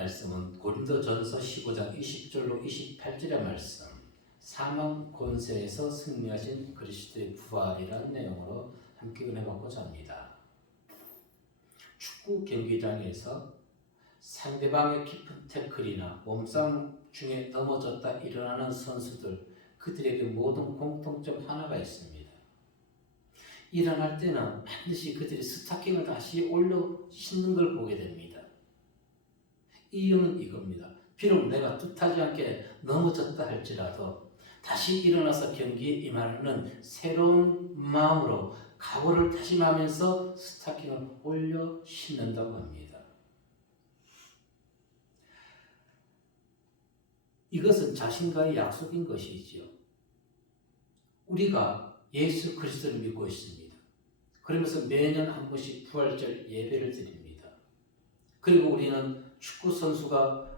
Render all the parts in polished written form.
말씀은 고린도전서 15장 20절로 28절의 말씀, 사망 권세에서 승리하신 그리스도의 부활이라는 내용으로 함께 은혜받고자 합니다. 축구 경기장에서 상대방의 깊은 태클이나 몸싸움 중에 넘어졌다 일어나는 선수들, 그들에게 모든 공통점 하나가 있습니다. 일어날 때는 반드시 그들이 스타킹을 다시 올려 신는 걸 보게 됩니다. 이유는 이겁니다. 비록 내가 뜻하지 않게 넘어졌다 할지라도 다시 일어나서 경기에 임하는 새로운 마음으로 각오를 다짐하면서 스타킹을 올려 신는다고 합니다. 이것은 자신과의 약속인 것이지요. 우리가 예수 그리스도를 믿고 있습니다. 그러면서 매년 한 번씩 부활절 예배를 드립니다. 그리고 우리는 축구 선수가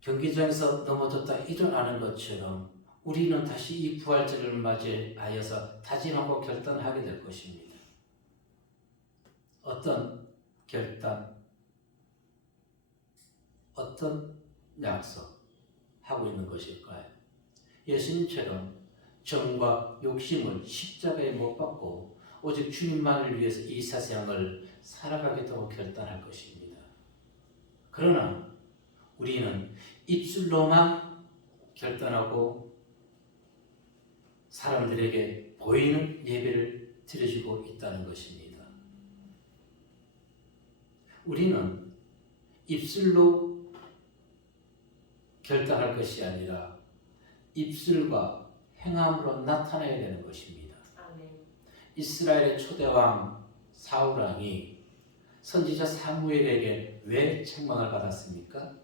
경기장에서 넘어졌다 일어나는 것처럼 우리는 다시 이 부활절을 맞이하여서 다짐하고 결단하게 될 것입니다. 어떤 결단, 어떤 약속 하고 있는 것일까요? 예수님처럼 정과 욕심을 십자가에 못 박고 오직 주님만을 위해서 이 세상을 살아가겠다고 결단할 것입니다. 그러나 우리는 입술로만 결단하고 사람들에게 보이는 예배를 드려주고 있다는 것입니다. 우리는 입술로 결단할 것이 아니라 입술과 행함으로 나타내야 되는 것입니다. 아멘. 이스라엘의 초대왕 사울왕이 선지자 사무엘에게 왜 책망을 받았습니까?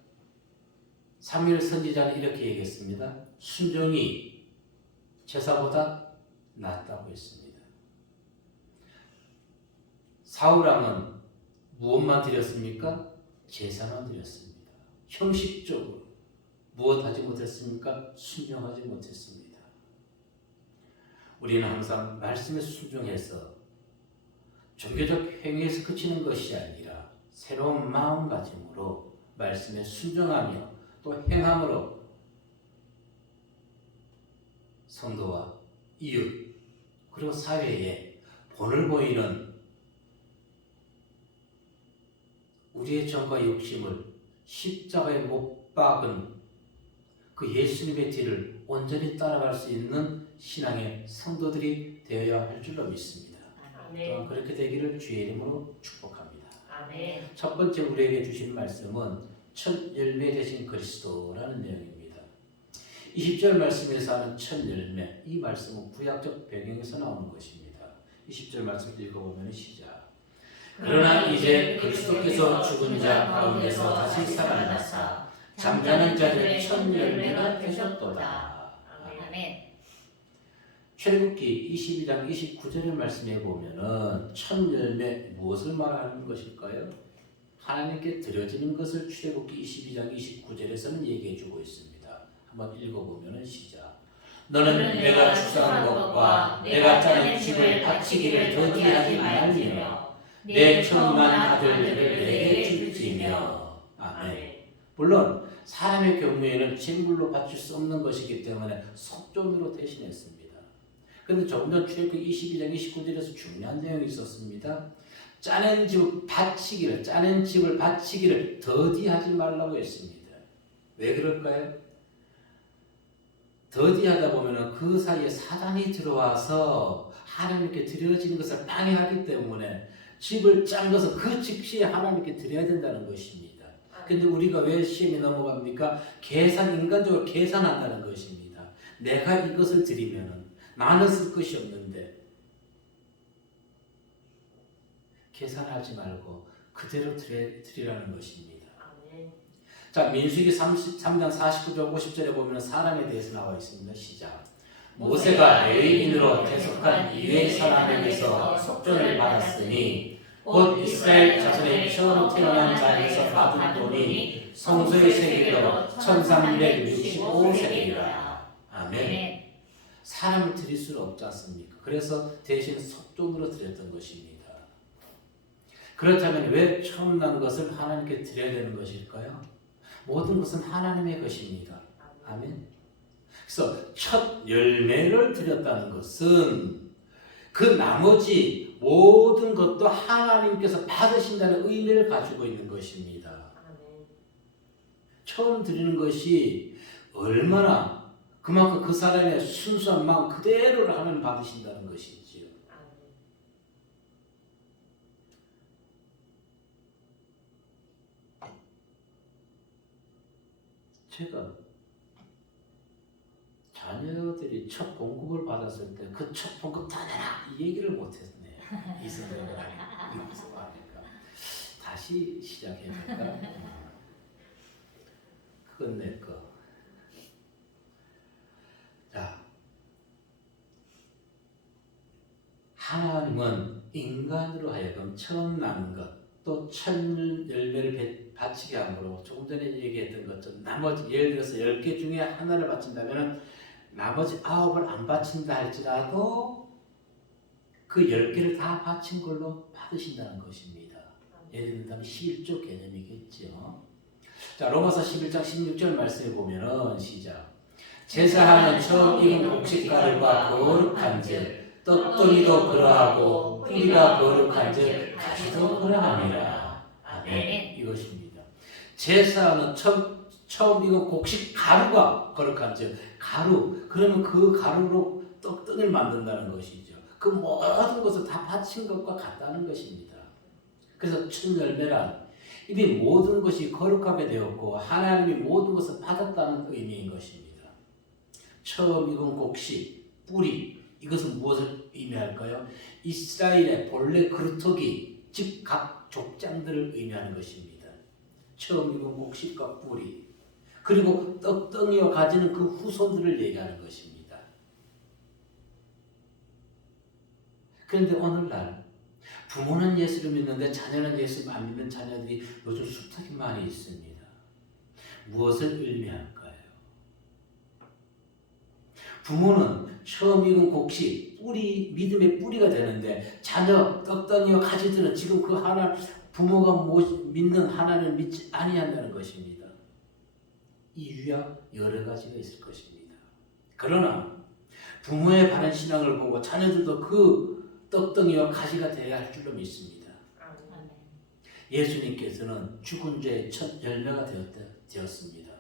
사무엘 선지자는 이렇게 얘기했습니다. 순종이 제사보다 낫다고 했습니다. 사울왕은 무엇만 드렸습니까? 제사만 드렸습니다. 형식적으로 무엇 하지 못했습니까? 순종하지 못했습니다. 우리는 항상 말씀에 순종해서 종교적 행위에서 그치는 것이 아니라 새로운 마음가짐으로 말씀에 순종하며 또 행함으로 성도와 이웃 그리고 사회에 본을 보이는 우리의 정과 욕심을 십자가에 못 박은 그 예수님의 뒤를 온전히 따라갈 수 있는 신앙의 성도들이 되어야 할 줄로 믿습니다. 또한 그렇게 되기를 주의 이름으로 축복합니다. 아멘. 첫 번째 우리에게 주신 말씀은 첫 열매 되신 그리스도라는 내용입니다. 20절 말씀에서 하는 첫 열매, 이 말씀은 구약적 배경에서 나오는 것입니다. 20절 말씀 읽어보면 시작. 그러나 이제 그리스도께서 죽은 자 가운데서 다시 살아나사 잠자는 자들의 첫 열매가 되셨도다. 아멘. 출애굽기 22장 29절의 말씀에 보면은 첫 열매 무엇을 말하는 것일까요? 하나님께 드려지는 것을 출애굽기 22장 29절에서는 얘기해 주고 있습니다. 한번 읽어보면은 시작. 너는 내가 축사한 것과 내가 짜는 집을 바치기를 더디하지 말며 내 처음난 아들들을 내게 줄지며. 아멘. 물론 사람의 경우에는 제물로 바칠 수 없는 것이기 때문에 속전으로 대신했습니다. 그런데 조금 전 출애굽기 22장 29절에서 중요한 내용이 있었습니다. 짜낸 집을 바치기를 더디하지 말라고 했습니다. 왜 그럴까요? 더디하다 보면 그 사이에 사단이 들어와서 하나님께 드려지는 것을 방해하기 때문에 집을 짠 것은 그 즉시에 하나님께 드려야 된다는 것입니다. 근데 우리가 왜 시험에 넘어갑니까? 인간적으로 계산한다는 것입니다. 내가 이것을 드리면 나는 쓸 것이 없는데 계산하지 말고 그대로 드리라는 것입니다. 자, 민수기 33장 49절 50절에 보면 사람에 대해서 나와 있습니다. 시작. 모세가 레위인으로 대속한 이외의 사람에게서 속전을 받았으니 곧 이스라엘 자손의 처음 태어난 자에게서 받은 돈이 성소의 세계로 1365세계이라. 아멘. 사람을 드릴 수는 없지 않습니까? 그래서 대신 속돈으로 드렸던 것입니다. 그렇다면 왜 처음 난 것을 하나님께 드려야 되는 것일까요? 모든 것은 하나님의 것입니다. 아멘. 그래서 첫 열매를 드렸다는 것은 그 나머지 모든 것도 하나님께서 받으신다는 의미를 가지고 있는 것입니다. 처음 드리는 것이 얼마나 그만큼 그 사람의 순수한 마음 그대로를 하나님 받으신다는 것이지요. 제가 자녀들이 첫 봉급을 받았을 때 그 첫 봉급 다 내라 이 얘기를 못했네요. 이 생각을 하니까 다시 시작해야 될까? 그건 내 거. 자, 하나님은 인간으로 하여금 처음 난 것, 또 첫 열매를 바치게 함으로 조금 전에 얘기했던 것처럼 나머지 예를 들어서 10개 중에 하나를 바친다면 나머지 9을 안 바친다 할지라도 그 10개를 다 바친 걸로 받으신다는 것입니다. 예를 들면 11조 개념이겠죠. 자, 로마서 11장 16절 말씀에 보면은 시작. 제사하는 처음 익은 곡식가루가 거룩한즉 떡덩이도 그러하고 뿌리가 거룩한즉 가지도 그러하니라. 아멘. 이것입니다. 제사하는 처음 익은 곡식가루가 거룩한즉 가루 그러면 그 가루로 떡덩이를 만든다는 것이죠. 그 모든 것을 다 바친 것과 같다는 것입니다. 그래서 첫 열매란 이미 모든 것이 거룩하게 되었고 하나님이 모든 것을 받았다는 의미인 것입니다. 처음 익은 곡식, 뿌리 이것은 무엇을 의미할까요? 이스라엘의 본래 그루터기 즉 각 족장들을 의미하는 것입니다. 처음 익은 곡식과 뿌리 그리고 떡덩이와 가지는 그 후손들을 얘기하는 것입니다. 그런데 오늘날 부모는 예수를 믿는데 자녀는 예수를 안 믿는 자녀들이 요즘 수탁이 많이 있습니다. 무엇을 의미할까요? 부모는 처음 익은 곡식, 뿌리, 믿음의 뿌리가 되는데 자녀, 떡덩이와 가지들은 지금 그 하나 부모가 믿는 하나님을 믿지 아니한다는 것입니다. 이유야 여러 가지가 있을 것입니다. 그러나 부모의 바른 신앙을 보고 자녀들도 그 떡덩이와 가지가 되어야 할 줄로 믿습니다. 예수님께서는 죽은 자의 첫 열매가 되었습니다.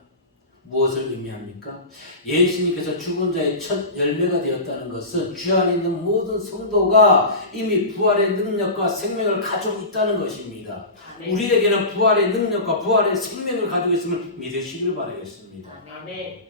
무엇을 의미합니까? 예수님께서 죽은 자의 첫 열매가 되었다는 것은 주 안에 있는 모든 성도가 이미 부활의 능력과 생명을 가지고 있다는 것입니다. 아멘. 우리에게는 부활의 능력과 부활의 생명을 가지고 있음을 믿으시길 바라겠습니다. 아멘.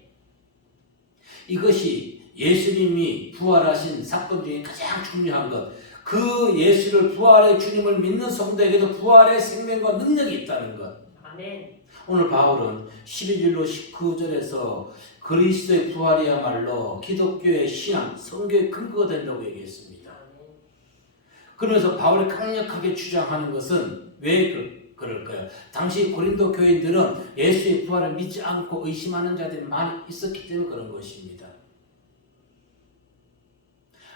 이것이 예수님이 부활하신 사건 중에 가장 중요한 것, 그 예수를 부활의 주님을 믿는 성도에게도 부활의 생명과 능력이 있다는 것. 아멘. 오늘 바울은 11절로 19절에서 그리스도의 부활이야말로 기독교의 신앙, 성교의 근거가 된다고 얘기했습니다. 그러면서 바울이 강력하게 주장하는 것은 왜 그럴까요? 당시 고린도 교인들은 예수의 부활을 믿지 않고 의심하는 자들이 많이 있었기 때문에 그런 것입니다.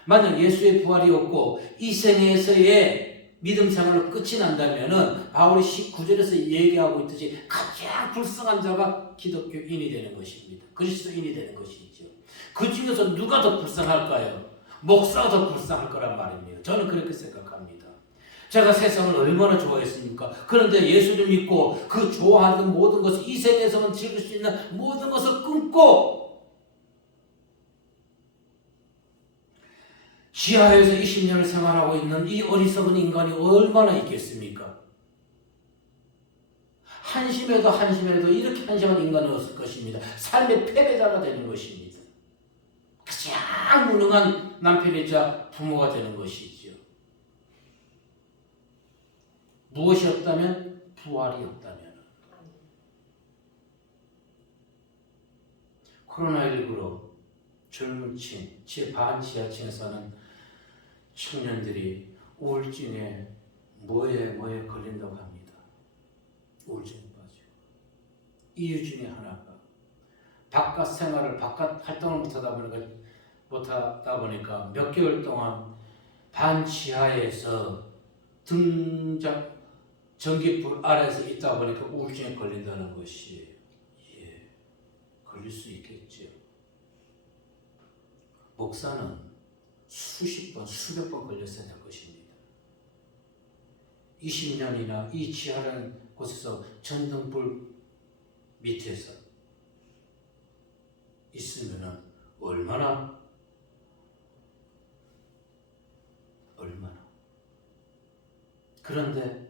만약 예수의 부활이 없고 이 생에서의 믿음 생활로 끝이 난다면은 바울이 19절에서 얘기하고 있듯이 가장 불쌍한 자가 기독교인이 되는 것입니다. 그리스도인이 되는 것이죠. 그 중에서 누가 더 불쌍할까요? 목사가 더 불쌍할 거란 말입니다. 저는 그렇게 생각합니다. 제가 세상을 얼마나 좋아했습니까? 그런데 예수를 믿고 그 좋아하는 모든 것을 이 세계에서만 즐길 수 있는 모든 것을 끊고 지하에서 20년을 생활하고 있는 이 어리석은 인간이 얼마나 있겠습니까? 한심해도 이렇게 한심한 인간은 없을 것입니다. 삶의 패배자가 되는 것입니다. 가장 무능한 남편이자 부모가 되는 것이죠. 무엇이 없다면? 부활이 없다면. 코로나19로 젊은 층, 반지하층에 사는 청년들이 우울증에 뭐에 걸린다고 합니다. 우울증에 빠지고. 이유 중에 하나가 바깥 생활을, 바깥 활동을 못하다 보니까 몇 개월 동안 반지하에서 전기불 아래에서 있다 보니까 우울증에 걸린다는 것이에요. 걸릴 수 있겠지요. 목사는 수십 번, 수백 번 걸렸어야 될 것입니다. 20년이나 이 지하라는 곳에서 전등불 밑에서 있으면은 얼마나 그런데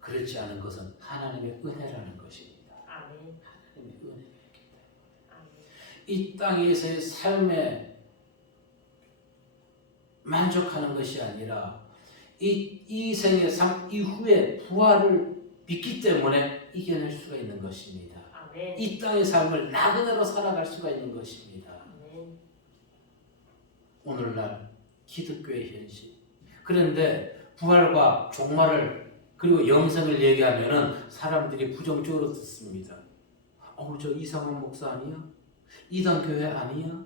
그렇지 않은 것은 하나님의 은혜라는 것입니다. 아멘. 하나님의 은혜이기 때문에 이 땅에서의 삶에 만족하는 것이 아니라 이 생의 삶 이후에 부활을 믿기 때문에 이겨낼 수가 있는 것입니다. 아멘. 이 땅의 삶을 나그네로 살아갈 수가 있는 것입니다. 아멘. 오늘날 기독교의 현실. 그런데 부활과 종말을 그리고 영생을 얘기하면은 사람들이 부정적으로 듣습니다. 저 이상한 목사 아니야? 이단 교회 아니야?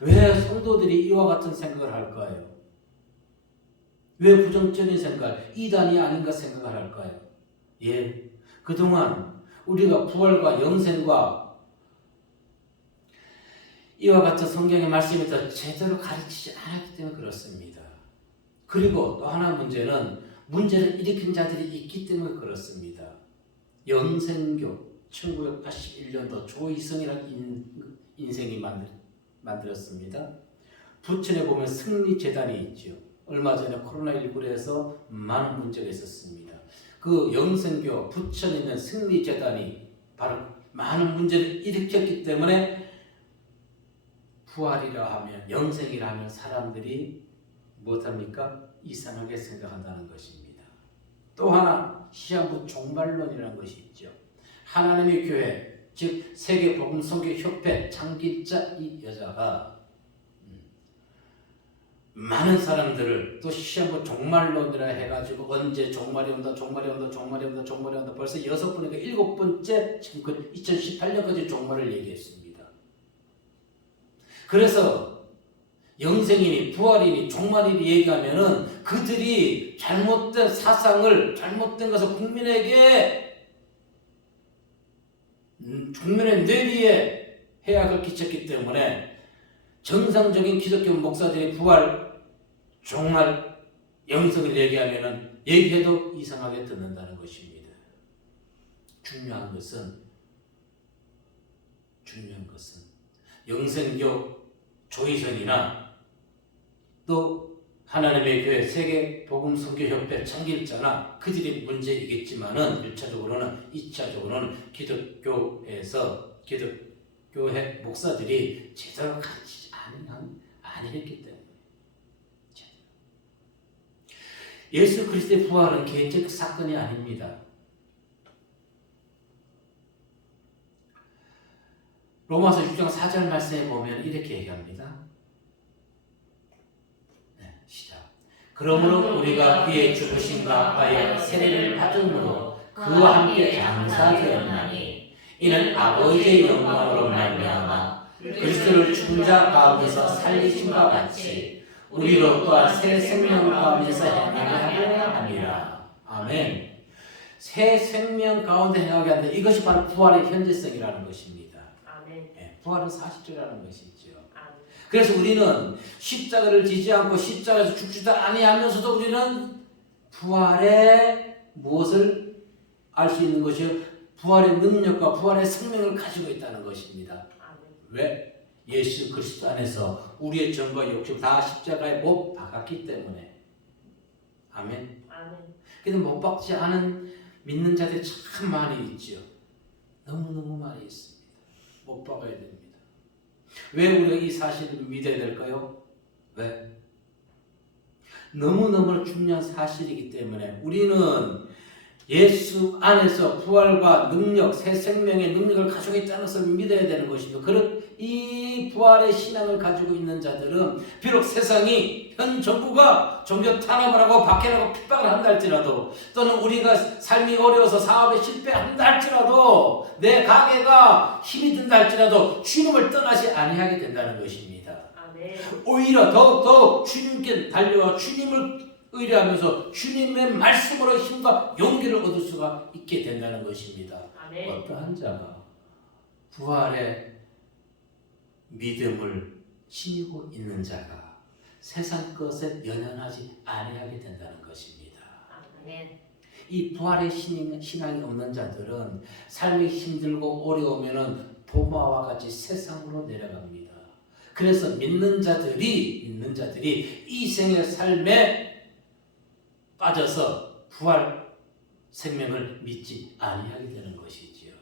왜 성도들이 이와 같은 생각을 할까요? 왜 부정적인 생각, 이단이 아닌가 생각을 할까요? 예, 그동안 우리가 부활과 영생과 이와 같은 성경의 말씀이 더 제대로 가르치지 않았기 때문에 그렇습니다. 그리고 또 하나 문제를 일으킨 자들이 있기 때문에 그렇습니다. 영생교 1981년도 조이성이라는 인생이 만들었습니다. 부천에 보면 승리재단이 있죠. 얼마 전에 코로나19로 해서 많은 문제가 있었습니다. 그 영생교 부천에 있는 승리재단이 바로 많은 문제를 일으켰기 때문에 부활이라 하면 영생이라 하면 사람들이 무엇합니까? 이상하게 생각한다는 것입니다. 또 하나 시한부 종말론이라는 것이 있죠. 하나님의 교회 즉 세계복음선교협회 창기자 이 여자가 많은 사람들을 또 시한부 종말론이라 해가지고 언제 종말이 온다 벌써 6번인가 7번째 지금 2018년까지 종말을 얘기했습니다. 그래서 영생이니 부활이니 종말이니 얘기하면은 그들이 잘못된 사상을 잘못된 것을 국민의 뇌리에 해악을 끼쳤기 때문에 정상적인 기독교 목사들이 부활, 종말, 영생을 얘기하면은 얘기해도 이상하게 듣는다는 것입니다. 중요한 것은 영생교 조이선이나 또 하나님의 교회 세계복음선교협회 창립자나 그들이 문제이겠지만은 1차적으로는 2차적으로는 기독교회 목사들이 제대로 가르치지 아니했기 때문에 예수 그리스도의 부활은 개인적 사건이 아닙니다. 로마서 6장 4절 말씀에 보면 이렇게 얘기합니다. 시작. 그러므로 우리가 그의 죽으심과 그의 세례를 받음으로 그와 함께 장사되었나니 이는 아버지의 영광으로 말미암아 그리스도를 죽은 자 가운데서 살리심과 같이 우리로 또한 새 생명 가운데서 행하게 하려 함이라. 아멘. 새 생명 가운데 행하게 한다. 이것이 바로 부활의 현재성이라는 것입니다. 아멘. 부활은 사실이라는 것이죠. 아멘. 그래서 우리는 십자가를 지지 않고 십자가에서 죽지도 아니하면서도 우리는 부활의 무엇을 알 수 있는 것이요? 부활의 능력과 부활의 생명을 가지고 있다는 것입니다. 아멘. 왜? 예수 그리스도 안에서 우리의 정과 욕심 다 십자가에 못 박았기 때문에. 아멘. 아멘. 근데 못 박지 않은 믿는 자들이 참 많이 있죠. 너무너무 많이 있습니다. 못 박아야 됩니다. 왜 우리가 이 사실을 믿어야 될까요? 왜? 너무너무 중요한 사실이기 때문에 우리는 예수 안에서 부활과 능력, 새 생명의 능력을 가지고 있다는 것을 믿어야 되는 것이고 이 부활의 신앙을 가지고 있는 자들은 비록 세상이 현 정부가 종교 탄압을 하고 박해하고 핍박을 한다 할지라도 또는 우리가 삶이 어려워서 사업에 실패한다 할지라도 내 가게가 힘이 든다 할지라도 주님을 떠나지 아니하게 된다는 것입니다. 아멘. 오히려 더욱더 주님께 달려와 주님을 의뢰하면서 주님의 말씀으로 힘과 용기를 얻을 수가 있게 된다는 것입니다. 아멘. 어떠한 자가 부활의 믿음을 지니고 있는 자가 세상 것에 연연하지 아니하게 된다는 것입니다. 아멘. 이 부활의 신앙이 없는 자들은 삶이 힘들고 어려우면은 도마와 같이 세상으로 내려갑니다. 그래서 믿는 자들이 이 생의 삶에 빠져서 부활 생명을 믿지 아니하게 되는 것이지요.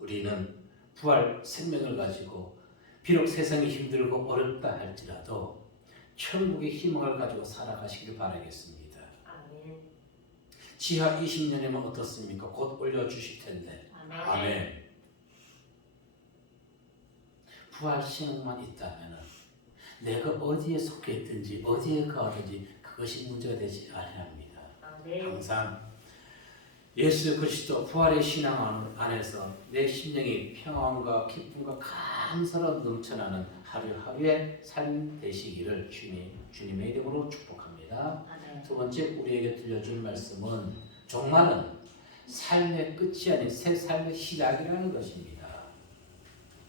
우리는 부활 생명을 가지고 비록 세상이 힘들고 어렵다 할지라도 천국의 희망을 가지고 살아가시길 바라겠습니다. 아멘. 지하 20년이면 어떻습니까? 곧 올려주실 텐데. 아멘. 아멘. 부활 신앙만 있다면 내가 어디에 속해 있든지 어디에 가든지 그것이 문제가 되지 아니합니다. 아멘. 항상 예수 그리스도 부활의 신앙 안에서 내 심령이 평안과 기쁨과 감사로 넘쳐나는 하루하루의 삶 되시기를 주님의 이름으로 축복합니다. 아멘. 두 번째 우리에게 들려줄 말씀은 종말은 삶의 끝이 아닌 새 삶의 시작이라는 것입니다.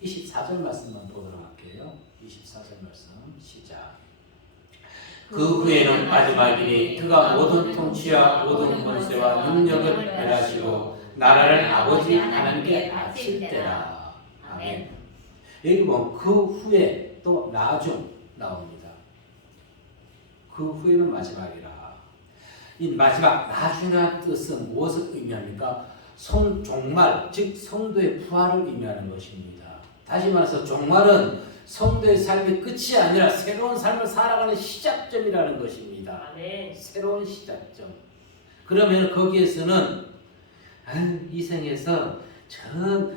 24절 말씀만 보도록 할게요. 24절 말씀 시작. 그 후에는 마지막이니 그가 모든 통치와 모든 권세와 능력을 매라시고 나라를 아버지 하나님께 바칠 때라. 아멘. 여기 보면 그 후에 또 나중 나옵니다. 그 후에는 마지막이라. 이 마지막 나중이라는 뜻은 무엇을 의미합니까? 종말, 즉 성도의 부활을 의미하는 것입니다. 다시 말해서 종말은 성도의 삶의 끝이 아니라 새로운 삶을 살아가는 시작점이라는 것입니다. 아멘. 새로운 시작점. 그러면 거기에서는 이 생에서 저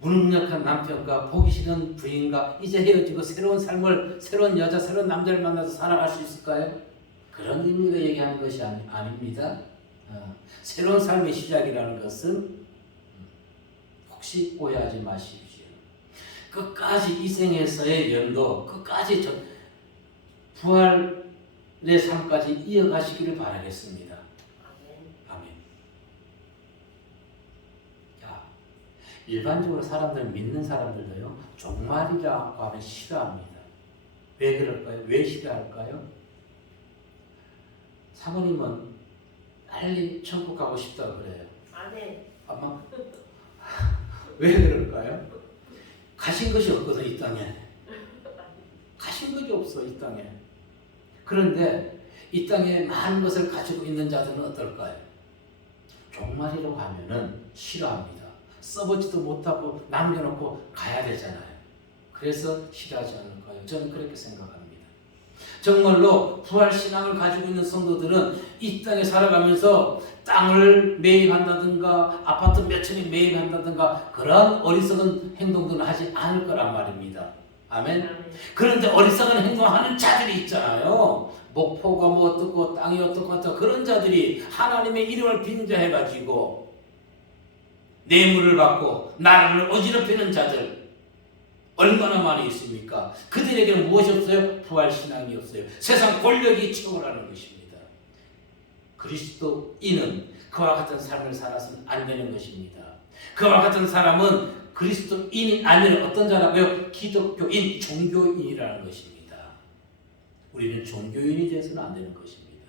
무능력한 남편과 보기 싫은 부인과 이제 헤어지고 새로운 삶을 새로운 여자, 새로운 남자를 만나서 살아갈 수 있을까요? 그런 의미가 얘기하는 것이 아닙니다. 새로운 삶의 시작이라는 것은 혹시 오해하지 마십시오. 끝까지 이 생에서의 연도, 끝까지 부활의 삶까지 이어가시기를 바라겠습니다. 아멘. 자, 일반적으로 사람들은 믿는 사람들도요, 종말이라고 하면 싫어합니다. 왜 그럴까요? 왜 싫어할까요? 사모님은 빨리 천국 가고 싶다고 그래요. 아멘. 아마 왜 그럴까요? 가신 것이 없거든, 이 땅에. 가신 것이 없어, 이 땅에. 그런데 이 땅에 많은 것을 가지고 있는 자들은 어떨까요? 종말이라고 하면은 싫어합니다. 써보지도 못하고 남겨놓고 가야 되잖아요. 그래서 싫어하지 않을까요? 저는 그렇게 생각합니다. 정말로 부활신앙을 가지고 있는 성도들은 이 땅에 살아가면서 땅을 매입한다든가 아파트 몇 채를 매입한다든가 그런 어리석은 행동들은 하지 않을 거란 말입니다. 아멘. 그런데 어리석은 행동하는 자들이 있잖아요. 목포가 뭐 어떻고 땅이 어떻고 그런 자들이 하나님의 이름을 빙자해가지고 뇌물을 받고 나라를 어지럽히는 자들 얼마나 많이 있습니까? 그들에게는 무엇이 없어요? 부활신앙이 없어요. 세상 권력이 최고라는 것입니다. 그리스도인은 그와 같은 삶을 살아서는 안 되는 것입니다. 그와 같은 사람은 그리스도인이 아닌 어떤 자라고요? 기독교인, 종교인이라는 것입니다. 우리는 종교인이 되어서는 안 되는 것입니다.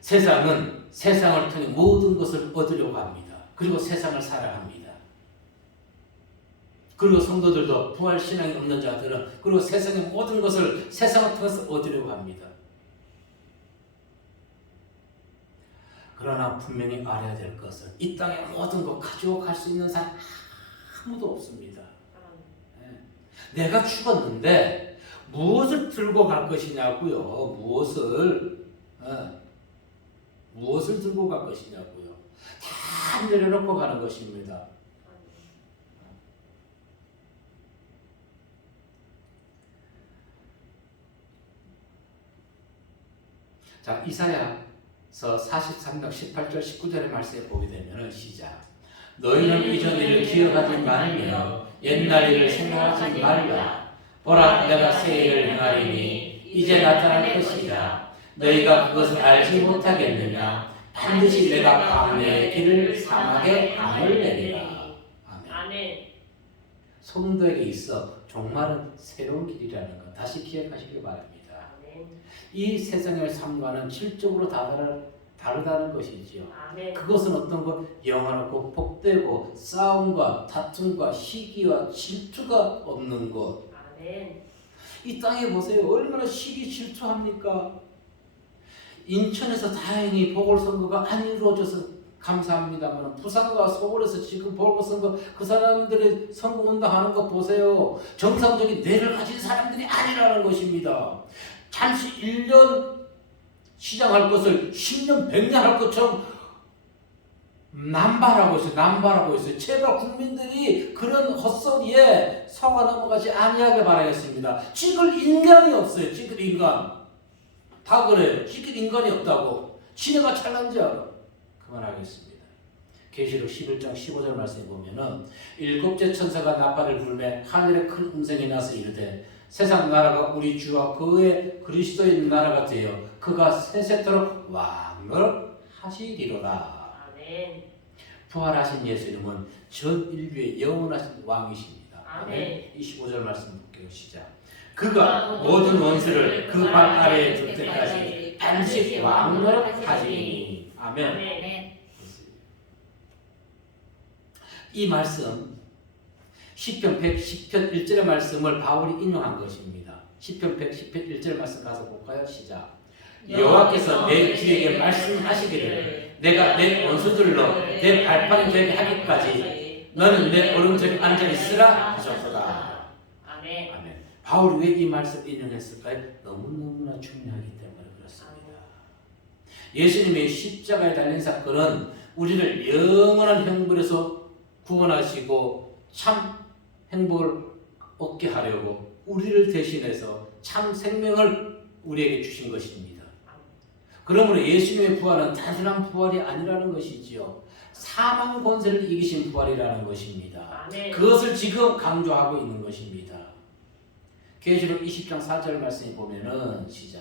세상은 세상을 통해 모든 것을 얻으려고 합니다. 그리고 세상을 살아갑니다. 그리고 성도들도 부활신앙이 없는 자들은 그리고 세상의 모든 것을 세상을 통해서 얻으려고 합니다. 그러나 분명히 알아야 될 것은 이 땅의 모든 것 가지고 갈 수 있는 사람 아무도 없습니다. 내가 죽었는데 무엇을 들고 갈 것이냐고요. 무엇을 들고 갈 것이냐고요. 다 내려놓고 가는 것입니다. 자, 이사야서 43장 18절 19절의 말씀에 보게 되면 시작. 너희는 이전 일을 기억하지 말며 옛날 일을 생각하지 말라. 보라, 내가 새 일을 행하리니 이제 나타날 것이라. 너희가 그것을 알지 못하겠느냐. 반드시 내가 광야의 길을 사막에 강을 내리라. 성도에게 있어 종말은 새로운 길이라는 것 다시 기억하시기 바랍니다. 아멘. 이 세상의 삶과는 질적으로 다르다는 것이지요. 아멘. 그것은 어떤 것? 영원하고 복되고 싸움과 다툼과 시기와 질투가 없는 것. 아멘. 이 땅에 보세요. 얼마나 시기 질투합니까? 인천에서 다행히 보궐선거가 안 이루어져서 감사합니다만 부산과 서울에서 지금 보궐선거 그 사람들이 선거운동하는 거 보세요. 정상적인 뇌를 가진 사람들이 아니라는 것입니다. 잠시 1년 시장할 것을 10년 100년 할 것처럼 남발하고 있어요. 제발 국민들이 그런 헛소리에 속아 넘어가지 아니하게 바라겠습니다. 찍을 인간이 없어요. 찍을 인간. 다 그래요. 찍을 인간이 없다고. 지네가 잘난 줄 알아. 그만하겠습니다. 계시록 11장 15절 말씀에 보면은 일곱째 천사가 나팔을 불매 하늘에 큰 음성이 나서 이르되 세상 나라가 우리 주와 그의 그리스도의 나라가 되어 그가 세세토록 왕을 하시리로다. 아멘. 부활하신 예수님은 전 인류의 영원하신 왕이십니다. 아멘. 25절 말씀 볼게요. 시작. 그가 모든 원수를 그 발 아래에 둘 때까지 반드시 왕노릇 하시니. 아멘. 아멘. 이 말씀 시편 110편 1절의 말씀을 바울이 인용한 것입니다. 시편 110편 1절 말씀 가서 볼까요? 시작. 여호와께서 내 주에게 말씀하시기를 내가 내 원수들로 내 발판이 되게 하기까지 너는 내 오른쪽에 앉아 있으라 하셨도다. 아멘. 아멘. 바울이 왜 이 말씀 인용했을까요? 너무너무나 중요하기 때문에 그렇습니다. 예수님의 십자가에 달린 사건은 우리를 영원한 형벌에서 구원하시고 참 행복을 얻게 하려고 우리를 대신해서 참 생명을 우리에게 주신 것입니다. 그러므로 예수님의 부활은 단순한 부활이 아니라는 것이지요. 사망 권세를 이기신 부활이라는 것입니다. 아멘. 그것을 지금 강조하고 있는 것입니다. 계시록 20장 4절 말씀에 보면은 시작.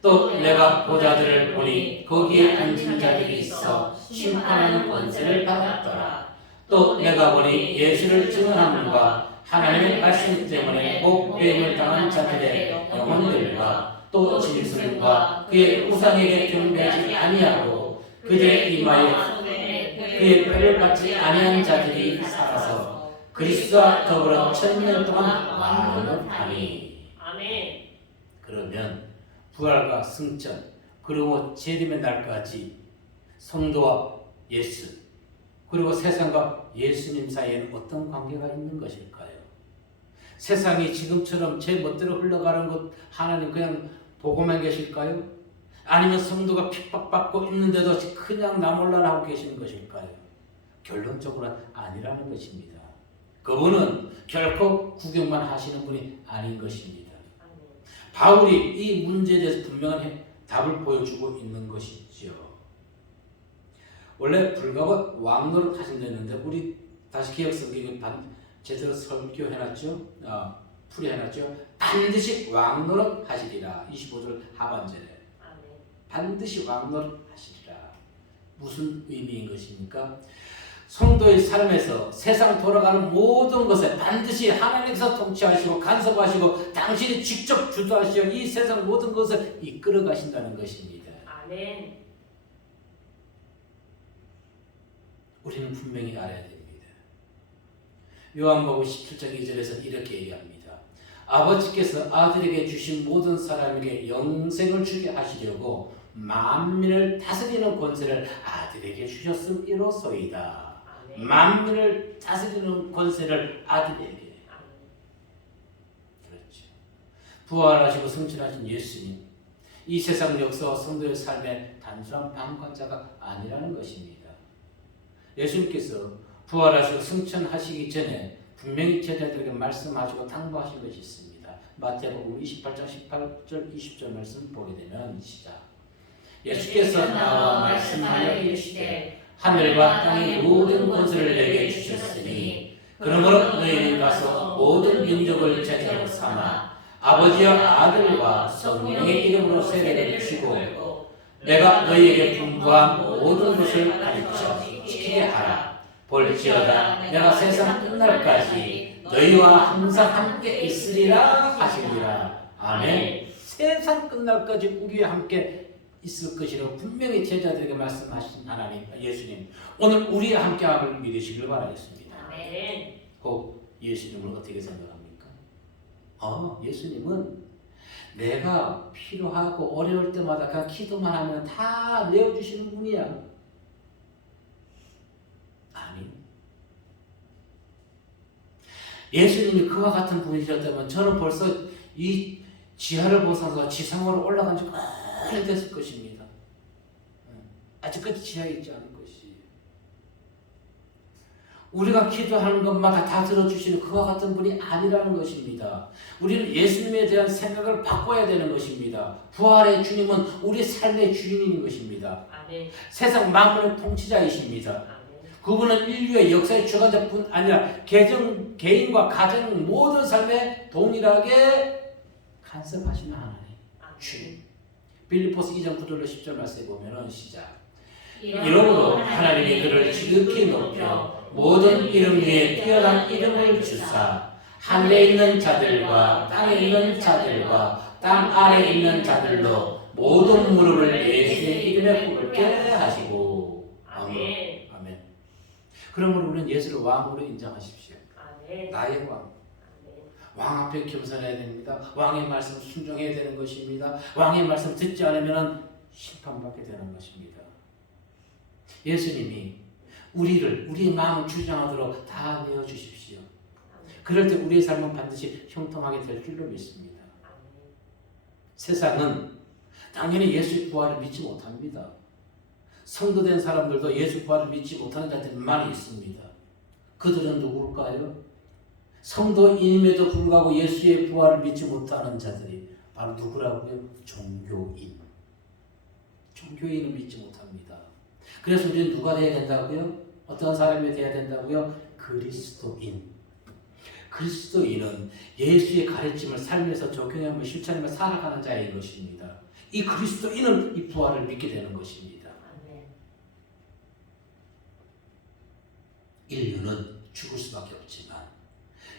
또 내가 보좌들을 보니 거기에 앉은 자들이 있어 심판하는 권세를 받았더라. 또 내가 보니 예수를 증언함과 하나님의 말씀 때문에 목배임을 당한 자들의 영혼들과 또 짐승과 그의 우상에게 경배하지 아니하고 그들의 이마에 그의 표를 받지 아니한 자들이 살아서 그리스도와 더불어 1000년 동안 왕노릇하니. 아멘. 그러면 부활과 승천 그리고 재림의 날까지 성도와 예수 그리고 세상과 예수님 사이에는 어떤 관계가 있는 것일까요? 세상이 지금처럼 제 멋대로 흘러가는 것 하나님 그냥 보고만 계실까요? 아니면 성도가 핍박받고 있는데도 그냥 나몰라라 하고 계시는 것일까요? 결론적으로는 아니라는 것입니다. 그분은 결코 구경만 하시는 분이 아닌 것입니다. 바울이 이 문제에 대해서 분명한 답을 보여주고 있는 것이죠. 원래 불가가 왕노릇 하신다는데 우리 다시 개혁 성경을 제대로 설교해놨죠. 풀이해놨죠. 반드시 왕노릇 하시리라. 25절 하반절에 반드시 왕노릇 하시리라. 무슨 의미인 것입니까? 성도의 삶에서 세상 돌아가는 모든 것에 반드시 하나님께서 통치하시고 간섭하시고 당신이 직접 주도하시어 이 세상 모든 것을 이끌어 가신다는 것입니다. 아멘. 우리는 분명히 알아야 됩니다. 요한복음 17장 2절에서 이렇게 얘기합니다. 아버지께서 아들에게 주신 모든 사람에게 영생을 주게 하시려고 만민을 다스리는 권세를 아들에게 주셨음이로소이다. 만민을 다스리는 권세를 아들에게. 그렇죠. 부활하시고 승천하신 예수님, 이 세상 역사와 성도의 삶의 단순한 방관자가 아니라는 것입니다. 예수님께서 부활하시고 승천하시기 전에 분명히 제자들에게 말씀하시고 당부하신 것이 있습니다. 마태복음 28장 18절 20절 말씀 보게 되면 시작. 예수께서 나와 말씀하여 이르시되 하늘과 땅의 모든 권세를 내게 주셨으니 그러므로 너희는 가서 모든 민족을 제자로 삼아 아버지와 아들과 성령의 이름으로 세례를 주시고 내가 너희에게 분부한 모든 것을 가르쳐 지키게 하라. 볼지어다 내가 세상 끝날까지 너희와 항상 함께 있으리라 하시니라. 아멘. 세상 끝날까지 우리와 함께 있을 것이라고 분명히 제자들에게 말씀하신 하나님, 예수님, 오늘 우리와 함께함을 믿으시길 바라겠습니다. 아멘. 꼭 예수님을 어떻게 생각합니까? 예수님은 내가 필요하고 어려울 때마다 그냥 기도만 하면 다 내어주시는 분이야. 아니, 예수님이 그와 같은 분이셨다면 저는 벌써 이 지하를 벗어서 지상으로 올라간 지 오래됐을 것입니다. 아직까지 지하에 있지 않은 것이. 우리가 기도하는 것마다 다 들어주시는 그와 같은 분이 아니라는 것입니다. 우리는 예수님에 대한 생각을 바꿔야 되는 것입니다. 부활의 주님은 우리 삶의 주인인 것입니다. 아멘. 세상 만물의 통치자이십니다. 아멘. 그분은 인류의 역사의 주관자뿐 아니라 개인과 가정 모든 삶에 동일하게 간섭하시는 하나님, 주님. 빌립보서 2장 9절로 10절 말씀에 보면은 시작. 이러므로 하나님이 그를 지극히 높여 모든 이름 위에 뛰어난 이름을 주사 하늘에 있는 자들과 땅에 있는 자들과 땅 아래에 있는 자들로 모든 무릎을 예수의 이름에 꿇게 하시고. 아멘. 아멘. 그러므로 우리는 예수를 왕으로 인정하십시오. 아멘. 나의 왕. 왕 앞에 겸손해야 됩니다. 왕의 말씀 순종해야 되는 것입니다. 왕의 말씀 듣지 않으면 심판받게 되는 것입니다. 예수님이 우리의 마음을 주장하도록 다 내어주십시오. 그럴 때 우리의 삶은 반드시 형통하게 될 줄로 믿습니다. 세상은 당연히 예수의 부활을 믿지 못합니다. 성도된 사람들도 예수 부활을 믿지 못하는 자들이 많이 있습니다. 그들은 누굴까요? 성도임에도 불구하고 예수의 부활을 믿지 못하는 자들이 바로 누구라고요? 종교인. 종교인을 믿지 못합니다. 그래서 우리는 누가 되어야 된다고요? 어떤 사람이 되어야 된다고요? 그리스도인. 그리스도인은 예수의 가르침을 삶에서 적용하며 실천하며 살아가는 자인 것입니다. 이 그리스도인은 이 부활을 믿게 되는 것입니다. 인류는 죽을 수밖에 없지만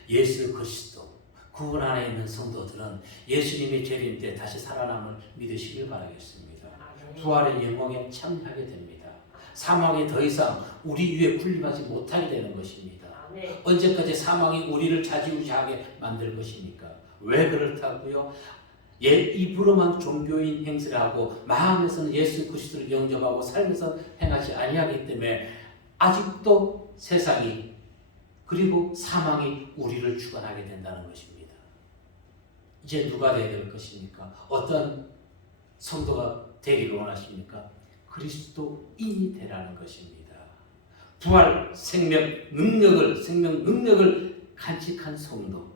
예수 그리스도 그분 안에 있는 성도들은 예수님의 재림 때 다시 살아남을 믿으시길 바라겠습니다. 부활의 영광에 참여하게 됩니다. 사망이 더 이상 우리 위에 군림하지 못하게 되는 것입니다. 언제까지 사망이 우리를 좌지우지하게 만들 것입니까? 왜 그렇다고요? 입으로만 종교인 행세를 하고 마음에서는 예수 그리스도를 영접하고 삶에서 행하지 아니하기 때문에 아직도 세상이 그리고 사망이 우리를 주관하게 된다는 것입니다. 이제 누가 되어야 될 것입니까? 어떤 성도가 되기를 원하십니까? 그리스도인이 되라는 것입니다. 부활, 생명 능력을 간직한 성도.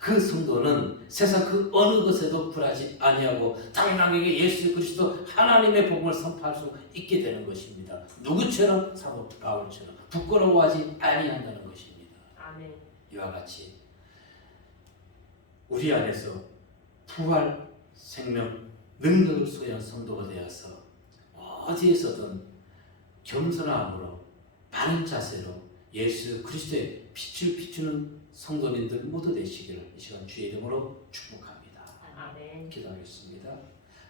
그 성도는 세상 그 어느 것에도 굴하지 아니하고 당당하게 예수 그리스도 하나님의 복음을 선포할 수 있게 되는 것입니다. 누구처럼? 사도 바울처럼 부끄러워하지 아니한다는 것입니다. 아멘. 이와 같이 우리 안에서 부활, 생명, 능력을 소유한 성도가 되어서 어디에서든 겸손함으로 바른 자세로 예수 그리스도의 빛을 비추는 성도님들 모두 되시기를 이 시간 주의 이름으로 축복합니다. 아멘. 기도하겠습니다.